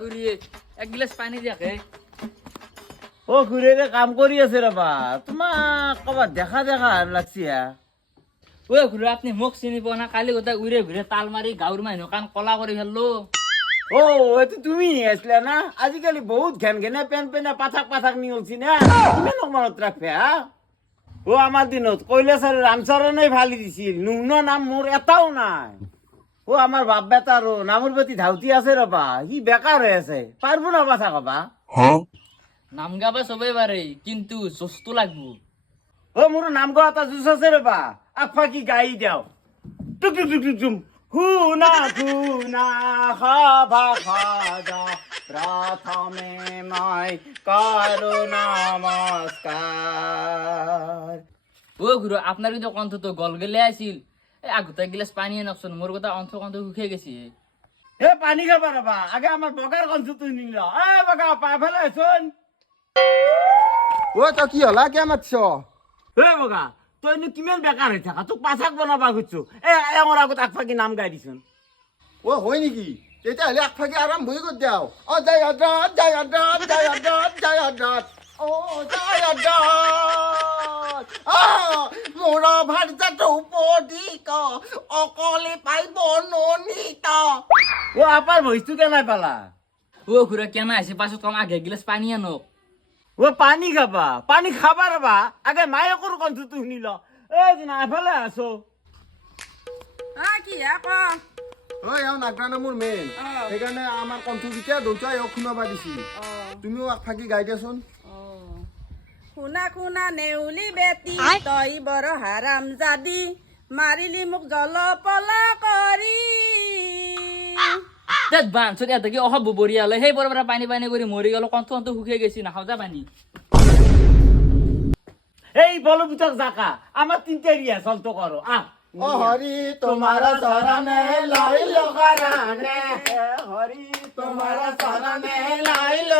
ঘুরিয়ে এক গ্লাস পানি দেখে ও ঘুরে কাম করি আছে রবা তোমাক কবার দেখা দেখা লাগছি ও ঘুরে আপনি মুখ চিনি পোৱা না কালি গোটা উড়ে ঘুরে তাল মারি গাঁৱৰ মানুহ কান কলা কৰি ফেললো ও এতো তুমি আসলে না আজিকালি বহুত ঘেন ঘেনে পেন পেনে পাথাক পাথাক নিয়েছি না তুমি মনত রাখবে ও আমার দিনত কৈলাসের রামচরণে ফালি দিছিল নুন নাম মোর এটাও নাই ও আমার বাপ বেটারও নামর প্রতি ধাউতি আছে রবা হি বেকার হয়ে আছে পারবো না কথা কবা নাম গাবা সবাই পারে কিন্তু জোস্তো লাগবো ও মোর নাম গো এটা জুস আছে রবা আফা কি গাই দাও টুক টুক টুক টুক হুনা হুনা খাবা খাদা প্রথমে মাই কারো নমস্কার ও ঘুরে আপনার কিন্তু কণ্ঠ তো গল গেলে আসিল আগতে এক গ্লাস পানি নকশন মোর কথা অন্থ কণ্ঠ শুকিয়ে গেছে এ পানি খাবা রবা আগে আমার বগার কঞ্চ তুই নিল এ বগা পা ফেলে শোন ও তো কি হলা কে মাতছ এ বগা তুই নি কিমান বেকার হয়ে থাকা তোক পাছাক বনাবা খুঁজছো এ আমার আগত আকফাকি নাম গাই দিছোন ও হয় নেকি তেতিয়াহ'লে আগফাকে আৰাম ভৰি কৰি দিয়াও অ জয় আদাত জয় আদাত জয় আদাত জয় আদাত অ জয় আদাত মোৰ ভাৰ্যাটো উপদিক অকলে পাইব ননিত ও আপার ভইসটু কেনাই পালা ও ঘুরে কেন আছে পাছত কম আগে গ্লাস পানি আনক ও পানি খাবা পানি খাবা রবা আগে মায়কর কঞ্চ তুই নিল এ না ফেলে আসো কি ঐ এওঁ নাগৰাণে মোৰ মেইন সেইকাৰণে আমাৰ কণ্ঠকেইটা দেউতাই এওঁ শুনাবা দিছিল তুমিও আগফাকি গাই দিয়াচোন শুনা শুনা নেউলি বেটি তই বৰ হাৰাম জাদি মাৰিলি মোক জলপলা কৰি দেখ বান চলি এত কি অহব বরিয়ালে সেই বড় বড় পানি পানি করে মরি গেল কন্ত কন্ত শুকিয়ে গেছি না খাওয়া পানি এই বলো ভিতর জাকা আমার তিনটে রিয়া চলতো করো অ হৰি তোমাৰ চৰণে লাইল কাৰণে হরি তোমাৰ চৰণে লাইল